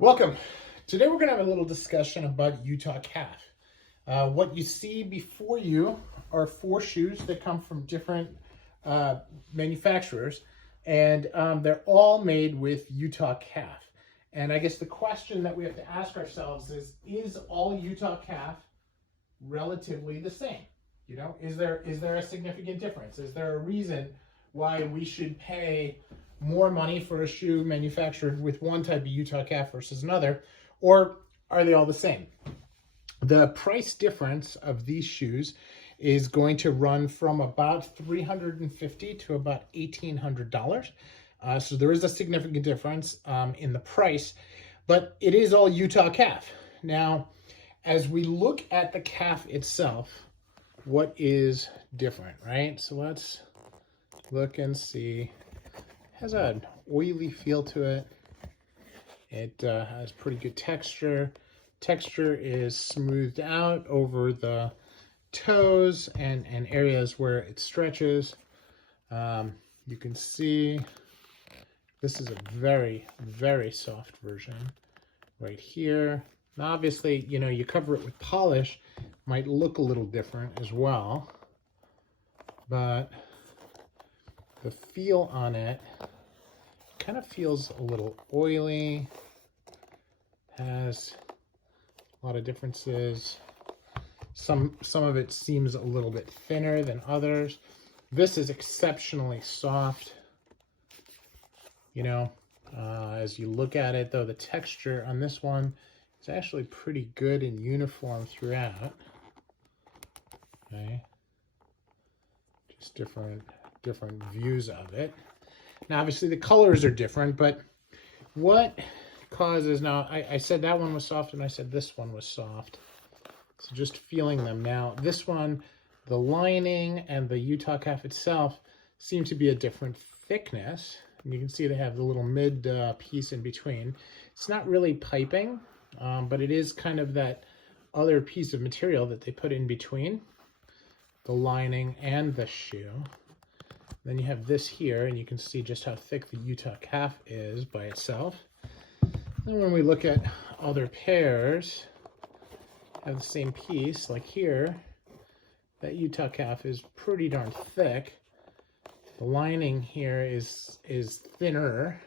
Welcome. Today we're going to have a little discussion about Utah calf. What you see before you are 4 shoes that come from different manufacturers, and they're all made with Utah calf. And I guess the question that we have to ask ourselves is all Utah calf relatively the same? You know, is there a significant difference? Is there a reason why we should pay more money for a shoe manufactured with one type of Utah calf versus another, or are they all the same? The price difference of these shoes is going to run from about $350 to about $1,800. So there is a significant difference in the price, but it is all Utah calf. Now, as we look at the calf itself, what is different, right? So let's look and see. Has an oily feel to it. It has pretty good texture. Texture is smoothed out over the toes and areas where it stretches. You can see this is a very, very soft version right here. Now, obviously, you know, you cover it with polish, might look a little different as well, but the feel on it kind of feels a little oily, has a lot of differences. Some of it seems a little bit thinner than others. This is exceptionally soft. You know, as you look at it, though, the texture on this one is actually pretty good and uniform throughout. Okay, just different views of it. Now, obviously, the colors are different, but what causes... Now, I said that one was soft, and I said this one was soft. So just feeling them now. This one, the lining and the Utah calf itself seem to be a different thickness. And you can see they have the little mid piece in between. It's not really piping, but it is kind of that other piece of material that they put in between the lining and the shoe. Then you have this here, and you can see just how thick the Utah calf is by itself. And when we look at other pairs, have the same piece, like here, that Utah calf is pretty darn thick. The lining here is thinner.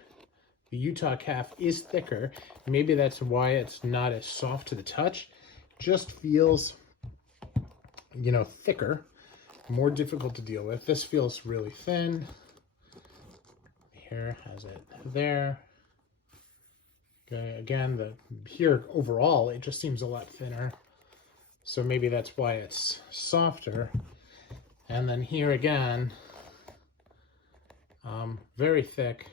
The Utah calf is thicker. Maybe that's why it's not as soft to the touch. Just feels, you know, thicker. More difficult to deal with. This feels really thin. Here has it there. Okay, again, here overall it just seems a lot thinner. So maybe that's why it's softer. And then here again, very thick.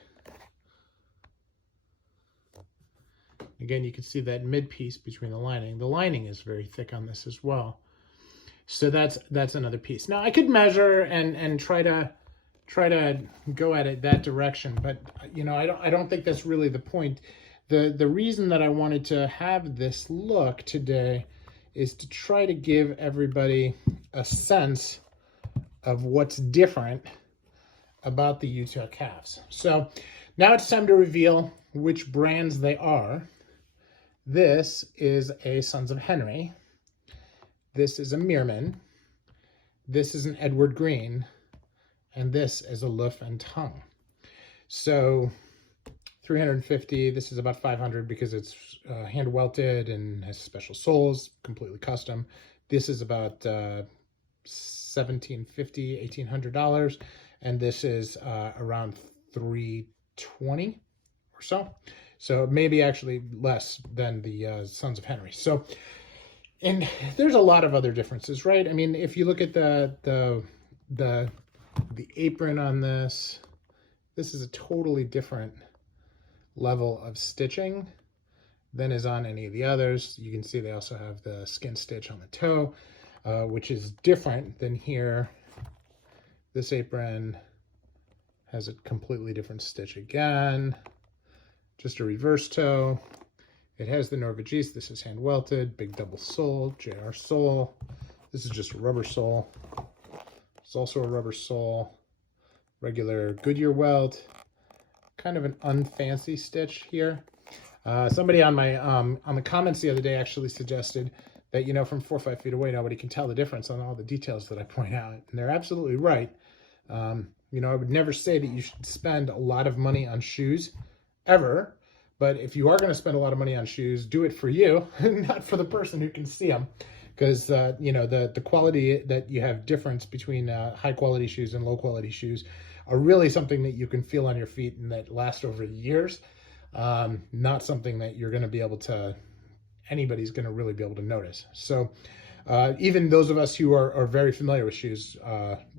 Again, you can see that mid piece between the lining. The lining is very thick on this as well. So that's another piece. Now I could measure and try to go at it that direction, but you know, I don't think that's really the point. The reason that I wanted to have this look today is to try to give everybody a sense of what's different about the Utah calves. So now it's time to reveal which brands they are. This is a Sons of Henry. This is a Meermin. This is an Edward Green. And this is a Loof and Tongue. So $350, this is about $500 because it's hand welted and has special soles, completely custom. This is about $1,750, $1,800, and this is around $320 or so. So maybe actually less than the Sons of Henry. So, and there's a lot of other differences, right? I mean, if you look at the apron on this is a totally different level of stitching than is on any of the others. You can see they also have the skin stitch on the toe, which is different than here. This apron has a completely different stitch again, just a reverse toe. It has the Norvegese. This is hand welted, big double sole, JR sole. This is just a rubber sole. It's also a rubber sole, regular Goodyear welt, kind of an unfancy stitch here. Somebody on my on the comments the other day actually suggested that, you know, from 4 or 5 feet away, nobody can tell the difference on all the details that I point out. And they're absolutely right. You know, I would never say that you should spend a lot of money on shoes ever. But if you are going to spend a lot of money on shoes, do it for you, not for the person who can see them. Because, you know, the quality that you have difference between high quality shoes and low quality shoes are really something that you can feel on your feet and that last over years. Not something that you're going to be able to, anybody's going to really be able to notice. So even those of us who are very familiar with shoes,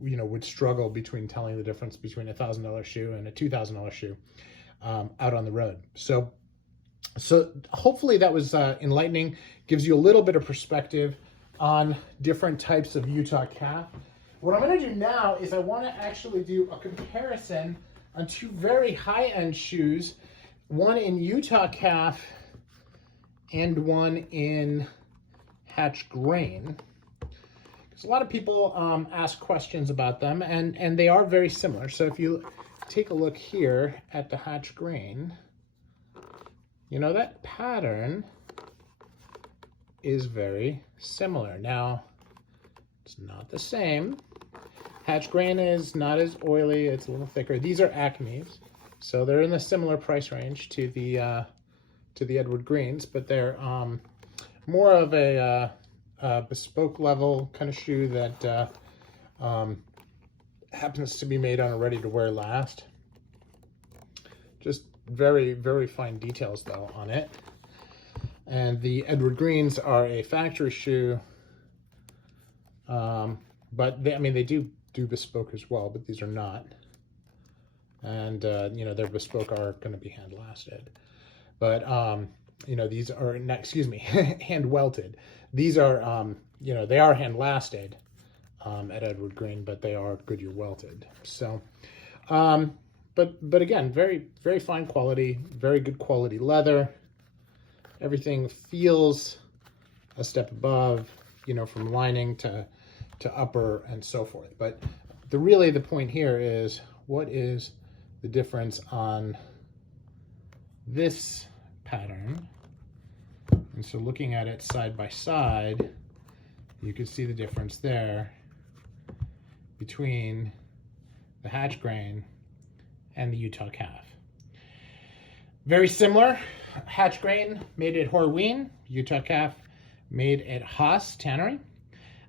you know, would struggle between telling the difference between a $1,000 shoe and a $2,000 shoe out on the road. So hopefully that was enlightening, gives you a little bit of perspective on different types of Utah calf. What I'm going to do now is I want to actually do a comparison on two very high-end shoes, one in Utah calf and one in hatch grain. Because a lot of people ask questions about them, and they are very similar. So if you take a look here at the hatch grain, you know, that pattern is very similar. Now, it's not the same. Hatch grain is not as oily, it's a little thicker. These are Acme's, so they're in a similar price range to the Edward Greens, but they're more of a bespoke level kind of shoe that happens to be made on a ready-to-wear last. Just very, very fine details, though, on it. And the Edward Greens are a factory shoe, but they, I mean, they do bespoke as well, but these are not. And, you know, their bespoke are going to be hand-lasted. But, you know, these are, excuse me, hand-welted. These are, you know, they are hand-lasted at Edward Green, but they are Goodyear welted. So, but again, very, very fine quality, very good quality leather. Everything feels a step above, you know, from lining to upper and so forth. But really the point here is, what is the difference on this pattern? And so looking at it side by side, you can see the difference there between the hatch grain and the Utah calf. Very similar. Hatch grain made at Horween, Utah calf made at Haas Tannery.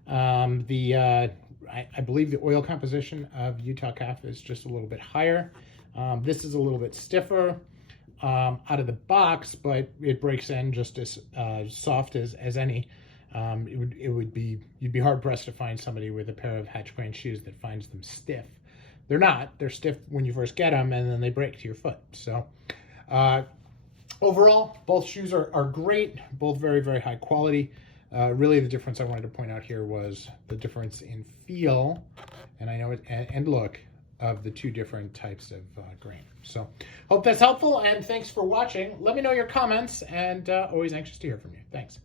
I believe the oil composition of Utah calf is just a little bit higher. This is a little bit stiffer out of the box, but it breaks in just as soft as any. You'd be hard pressed to find somebody with a pair of hatch grain shoes that finds them stiff. They're not. They're stiff when you first get them, and then they break to your foot. So overall, both shoes are great, both very, very high quality. Really, the difference I wanted to point out here was the difference in feel, and I know it, and look, of the two different types of grain. So hope that's helpful, and thanks for watching. Let me know your comments, and always anxious to hear from you. Thanks.